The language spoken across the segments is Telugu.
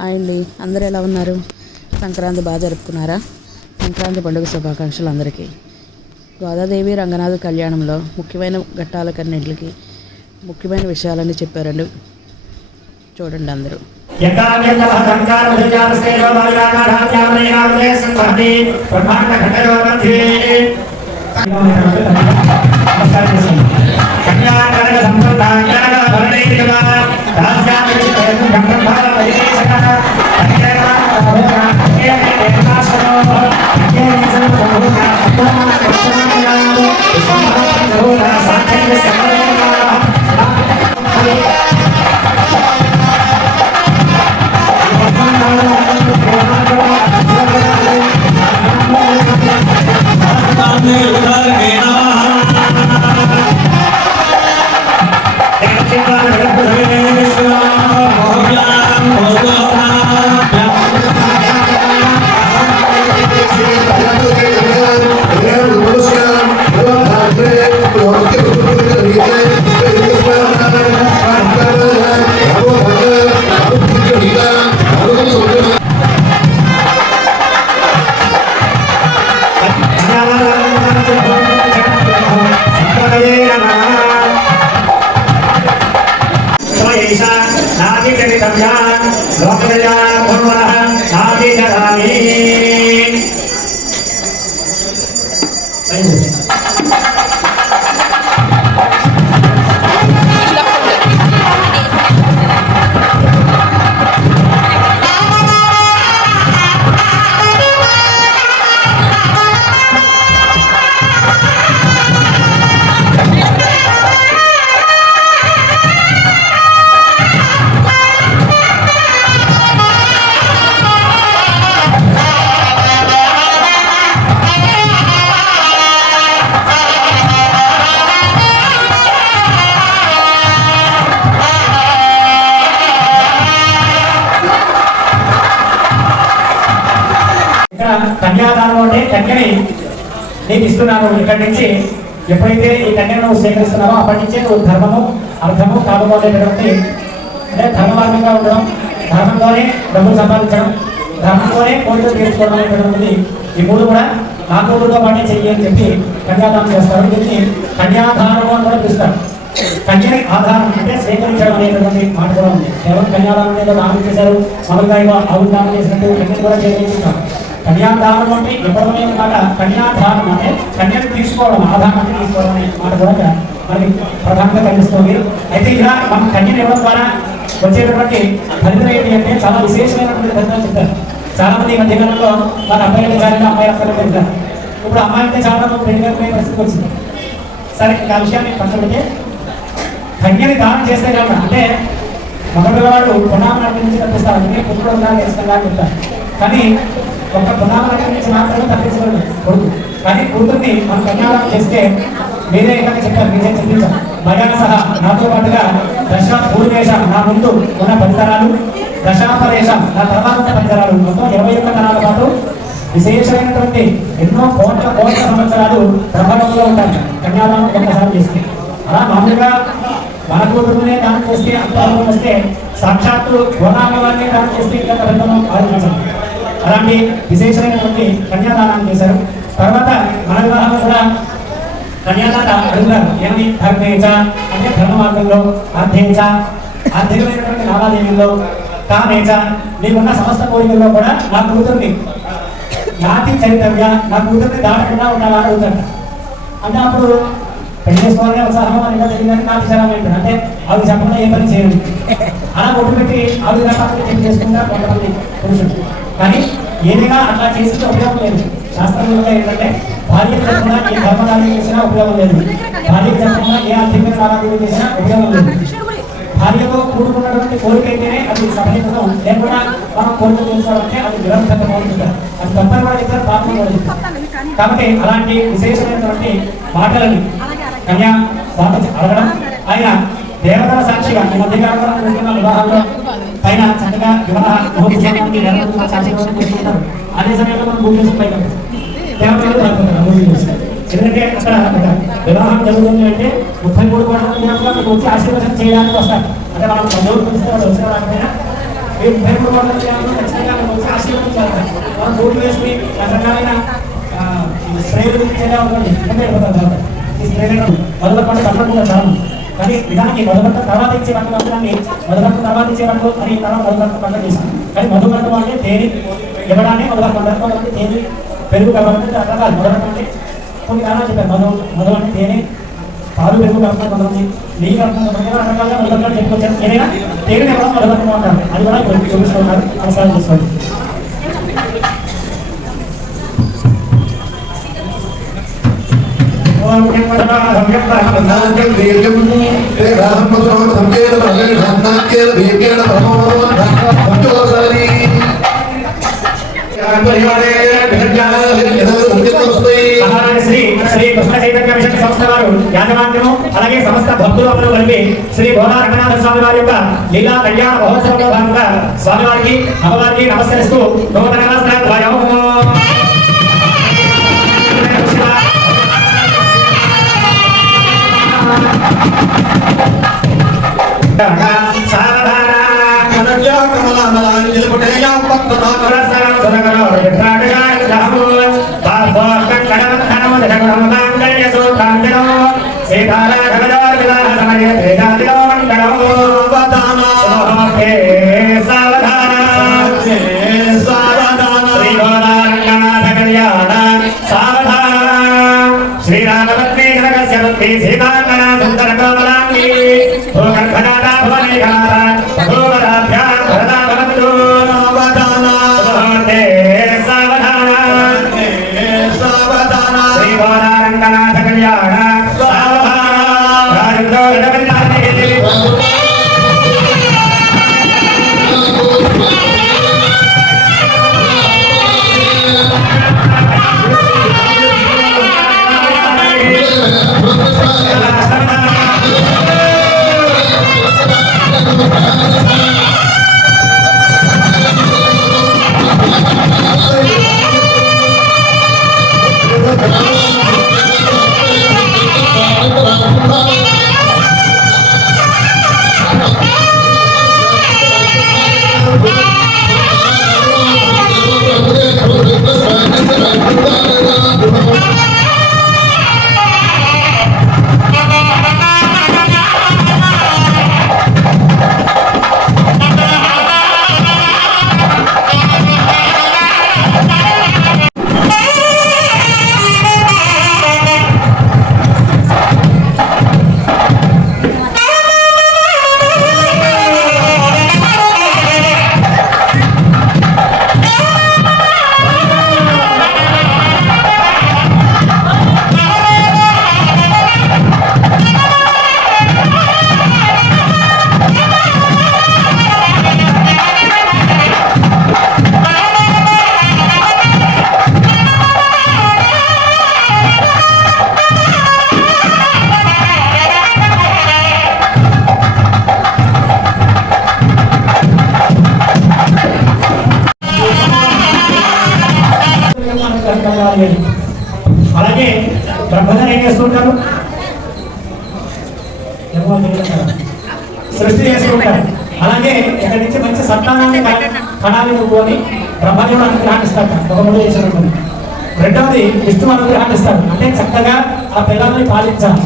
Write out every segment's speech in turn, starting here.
హాయ్ అండి, అందరూ ఎలా ఉన్నారు? సంక్రాంతి బాగా జరుపుకున్నారా? సంక్రాంతి పండుగ శుభాకాంక్షలు అందరికీ. గోదాదేవి రంగనాథ కళ్యాణంలో ముఖ్యమైన ఘట్టాలకన్నింటికి ముఖ్యమైన విషయాలన్నీ చెప్పారండి. చూడండి అందరూ. కన్యాదానం అంటే కన్యని నీకు ఇస్తున్నాను. ఇక్కడి నుంచి ఎప్పుడైతే ఈ కన్యను నువ్వు స్వీకరిస్తున్నావో అప్పటి నుంచే నువ్వు ధర్మము అర్థము కామము అనేటటువంటి అంటే ధర్మమార్గంగా ఉండడం, ధర్మంతోనే డబ్బులు సంపాదించడం, ధర్మంతోనే కోరికలు తీర్చుకోవడం అనేటటువంటిది ఈ మూడు కూడా నా కూతురుతో పాటే చెయ్యి అని చెప్పి కన్యాదానం చేస్తారు. దీన్ని కన్యాదానం అని కూడా పిలుస్తారు. కన్యని ఆధారం అంటే స్వీకరించడం అనేటటువంటి మాట కూడా ఉంది. కేవలం కన్యాదానం అనేది దానం చేశారు, మామూలుగా ఆవులు దానం చేసినట్టు కన్యను కూడా చేయించుకుంటారు. కన్యాదానం అంటే ఎప్పుడనే మాట కన్యాదానం అంటే కన్యను తీసుకోవడం, ఆధారం అంటే తీసుకోవడం అనే మాట కూడా మనకి ప్రధానంగా కనిపిస్తుంది. అయితే ఇలా మనం కన్యను ఇవ్వడం ద్వారా వచ్చేటటువంటి ఫలితం ఏంటి అంటే చాలా విశేషమైనటువంటి ఫలితాలు చెప్తారు. చాలా మంది ఈ మధ్యకాలంలో మన అబ్బాయిలు చాలా అమ్మాయి అక్కడ వెళ్తారు. ఇప్పుడు అమ్మాయితే చాలా మంది పెళ్లి కలిపే పరిస్థితి వచ్చింది. సరే ఆ విషయాన్ని పక్కన పెడితే కన్యని దానం చేస్తే కాదు అంటే మగపిల్లవాడు పునామనటి నుంచి తప్పిస్తారు, అందుకే పుట్టుడు ఉండాలి ఇష్టంగా చెప్తారు. కానీ ఒక పునామనటి నుంచి మాత్రమే తప్పించగలడు కొడుకు. కానీ కూతుర్ని మనం కన్యాదానం చేస్తే మీరే ఇక్కడ చెప్పారు, మీరే చెప్పించాం. మర్యాద సహా నాతో పాటుగా దశ పూర్వేశం నా ముందు ఉన్న పరితరాలు, దశాపరేశం నా తర్వాత ఉన్న పరితరాలు, మొత్తం 21 తరాల పాటు విశేషమైనటువంటి ఎన్నో కోట్ల సంవత్సరాలు ప్రభావంలో ఉంటాయి కన్యాదానం ఒక్కసారి చేస్తే. అలా మామూలుగా మన కూతురునే దానం చేస్తే అంతరం వస్తే సాక్షాత్తు గోదామవారిని దానం చేస్తే ఇంకా ఫలితం ఆలోచించాలి. అలాంటి విశేషమైనటువంటి కన్యాదానాన్ని చేశారు. తర్వాత మన వివాహంలో కూడా కన్యాదాత అడుగుతారు ఏమని ధర్మేచ అంటే ధర్మ మార్గంలో, అర్థేచ ఆర్థికమైనటువంటి లావాదేవీల్లో, కామేచ నీకున్న సమస్త కోరికల్లో కూడా నా కూతుర్ని నాతి చరితవ్య నా కూతుర్ని దాటకుండా ఉండాలని అడుగుతారు. అంటే అప్పుడు పెళ్లి చేసుకోవాలనే ఉత్సాహం అని తెలియదని నాకు చరం ఏంటంటే అంటే అవి చెప్పకుండా ఏ పని చేయరు. అలా ఒట్టు పెట్టి అవి రకాలుగా చెప్పి చేసుకుంటారు కొంతమంది పురుషులు. కానీ ఏదైనా అట్లా చేస్తే ఉపయోగం లేదు. శాస్త్రంలో ఏంటంటే భార్యకు చెప్పకుండా ఏ ధర్మదానం చేసినా ఉపయోగం లేదు, భార్యకు చెప్పకుండా ఏ ఆర్థిక లావాదేవీ చేసినా ఉపయోగం లేదు. భార్యతో కూడుకున్నటువంటి కోరిక అయితేనే అది సఫలీకృతం, లేకుండా మనం కోరిక చేసుకోవాలంటే అది నిరంతరం అవుతుంటారు. అది తప్పని కూడా చెప్తారు, పాపం కూడా చెప్తారు. కాబట్టి అలాంటి విశేషమైనటువంటి మాటలని కన్యా అడగడం, ఆయన దేవతల సాక్షిగా ఈ మధ్యకాలంలో చూస్తున్న వివాహాల్లో పైన చక్కగా వివాహ మహోత్సవానికి చేసుకుంటారు. అదే సమయంలో మనం భూమి చేసి పైన దేవతలు పాల్గొంటారు. ఎందుకంటే అక్కడ వివాహం జరుగుతుంది అంటే 33 కోట్ల మంది వచ్చి ఆశీర్వచనం చేయడానికి వస్తారు. అంటే మనం బంధువులు పిలిస్తే వాళ్ళు వచ్చిన రాకపోయినా మీరు 33 కోట్ల కళ్యాణంలో ఖచ్చితంగా వచ్చి ఆశీర్వదించాలి. మనం బోర్డు వేసుకుని రకరకాలైన స్ప్రేలు ఇచ్చేలా ఉంటుంది. ఇబ్బంది అయిపోతుంది తర్వాత ఈ స్ప్రేలను మొదటి పంట తప్పకుండా చాలు. కానీ నిజానికి మొదటి తర్వాత ఇచ్చే పంట మాత్రాన్ని మొదటి తర్వాత ఇచ్చే పంటలు అని తర్వాత మొదటి పంట చేశాం. కానీ మొదటి అంటే తేనె ఇవ్వడాన్ని మొదటి పంట తేనె పెరుగు కాబట్టి రకరకాలు మొదటి అంటే కొన్ని కారణాలు చెప్పారు. మొదటి తేనె పాలు పెరుగు కలుపుకొని కొంతమంది నెయ్యి కలుపుకొని రకరకాలుగా మొదటి చెప్పుకొచ్చారు. ఏదైనా తేనె ఇవ్వడం మొదటి అంటారు. అది కూడా చూపిస్తున్నారు. నమస్కారం చేసుకోండి. శ్రీ కృష్ణ చైతన్య మిషన్ సంస్థ వారు యాజమాన్యము అలాగే సమస్త భక్తులు అందరూ కలిపి శ్రీ బోధా రంగనాథ స్వామి వారి యొక్క లీలా కళ్యాణ మహోత్సవంలో భాగంగా స్వామివారికి అమ్మవారికి నమస్కరిస్తూ నూతన శ్రీరామపత్ని జనకస్యపత్ని సీతాకళ సుందర కోమలాంగి భూగర్భనాథ భువనేకార భూవరాభ్యాం భరదా భవతు నవదానా సావధాన శ్రీ బోధారంగనాథ కళ్యాణ సావధాన రాజుతో గడవిల్లాలి అలాగే బ్రహ్మగారు ఏం చేస్తుంటారు? సృష్టి చేసుకుంటారు. అలాగే ఇక్కడి నుంచి మంచి సంతానాన్ని కణాలు నువ్వుని బ్రహ్మదేవుడు అనుగ్రహాన్ని ఇస్తాడు. ఒక మూడు చేసినట్టు. రెండవది విష్ణు అనుగ్రహాన్ని ఇస్తాడు. అంటే చక్కగా ఆ పిల్లల్ని పాలించాలి,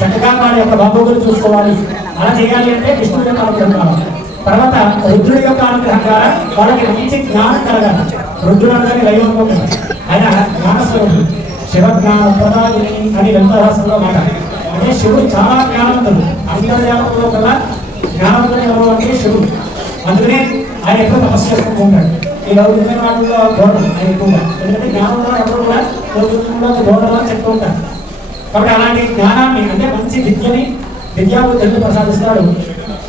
చక్కగా వాళ్ళ యొక్క బాగోగులు చూసుకోవాలి. అలా చేయాలి అంటే విష్ణువు యొక్క అనుగ్రహం కావాలి. తర్వాత రుద్రుడి యొక్క అనుగ్రహం ద్వారా వాళ్ళకి మంచి జ్ఞానం కలగాలి. రుద్రుడు అనగానే వైభవం ఆయన జ్ఞానస్వరూపుడు. శివజ్ఞాన ప్రదాయిని అని వెంకటహాసంలో మాట. అంటే శివుడు చాలా జ్ఞానవంతుడు. అన్నిల దేవతల్లో కల్లా జ్ఞానవంతుడు ఎవరు అంటే శివుడు. అందుకనే ఆయన ఎక్కువ తపస్సు చేసుకుంటూ ఉంటాడు. ఈ లౌకిక నాటులో గోడలు ఆయన ఎక్కువగా, ఎందుకంటే జ్ఞానంలో ఎవరు కూడా లౌకికంలో గోడలు అని చెప్తూ ఉంటారు. కాబట్టి అలాంటి జ్ఞానాన్ని అంటే మంచి విద్యాబుద్ధులను ప్రసాదిస్తాడు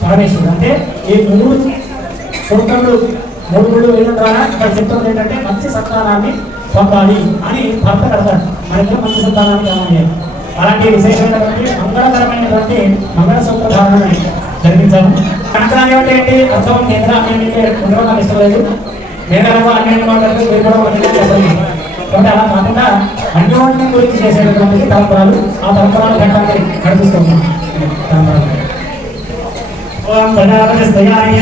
పరమేశ్వరుడు. అంటే ఈ మూడు సూత్రములు మూడు వేయడం ద్వారా ఇక్కడ చెప్తుంది ఏంటంటే మంచి సంతానాన్ని పొందాలి అని భర్త కడతాడు. మనకి మంచి సంతానాన్ని కావాలి. అలాంటి విశేషమైనటువంటి మంగళకరమైనటువంటి మంగళ సూత్ర ధారణని జరిపించాము. సంక్రాంతి అంటే ఏంటి అర్థం? నిద్ర అంటే ఉండడం నాకు ఇష్టం లేదు. నేనలో అన్నింటి మాటలకు మీరు కూడా అన్ని చెప్పండి. కాబట్టి అలా కాకుండా అన్యోన్యం గురించి చేసేటటువంటి తలంపరాలు, ఆ తలంపరాలు ఘట్టాన్ని నడిపిస్తున్నాం. ఓం ప్రజాపతి స్తయాయ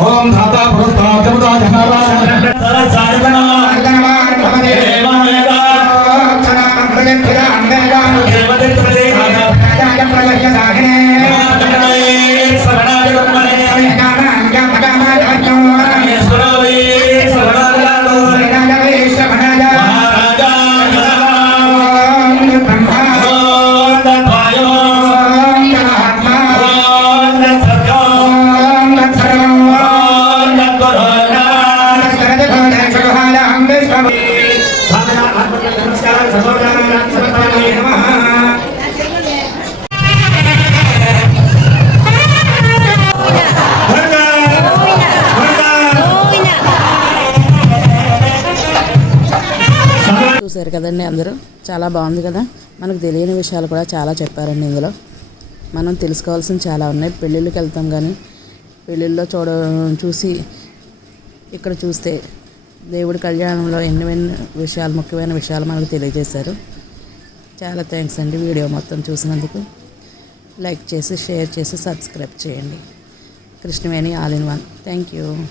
ओम धाता पुरस्तात् जमदा जनार्दन सरसाधना भवते देवालयदा क्षणा प्रगतिदा अंगदा देवते प्रदेहाना राजा प्रलय साधने शरणागत मने नाना भगवान राजो ईश्वरवे शरणागतो शरणागवे शरणागा महाराजा ब्रह्मा तत्वायो आत्मा सत्यो सर्वं కదండి అందరూ. చాలా బాగుంది కదా. మనకు తెలియని విషయాలు కూడా చాలా చెప్పారండి ఇందులో. మనం తెలుసుకోవాల్సిన చాలా ఉన్నాయి. పెళ్ళిళ్ళకి వెళ్తాం కానీ పెళ్ళిళ్ళలో చూసి ఇక్కడ చూస్తే దేవుడి కళ్యాణంలో ఎన్ని విషయాలు, ముఖ్యమైన విషయాలు మనకు తెలియజేశారు. చాలా థ్యాంక్స్ అండి వీడియో మొత్తం చూసినందుకు. లైక్ చేసి, షేర్ చేసి, సబ్స్క్రైబ్ చేయండి. Krishnaveni all in one. Thank you.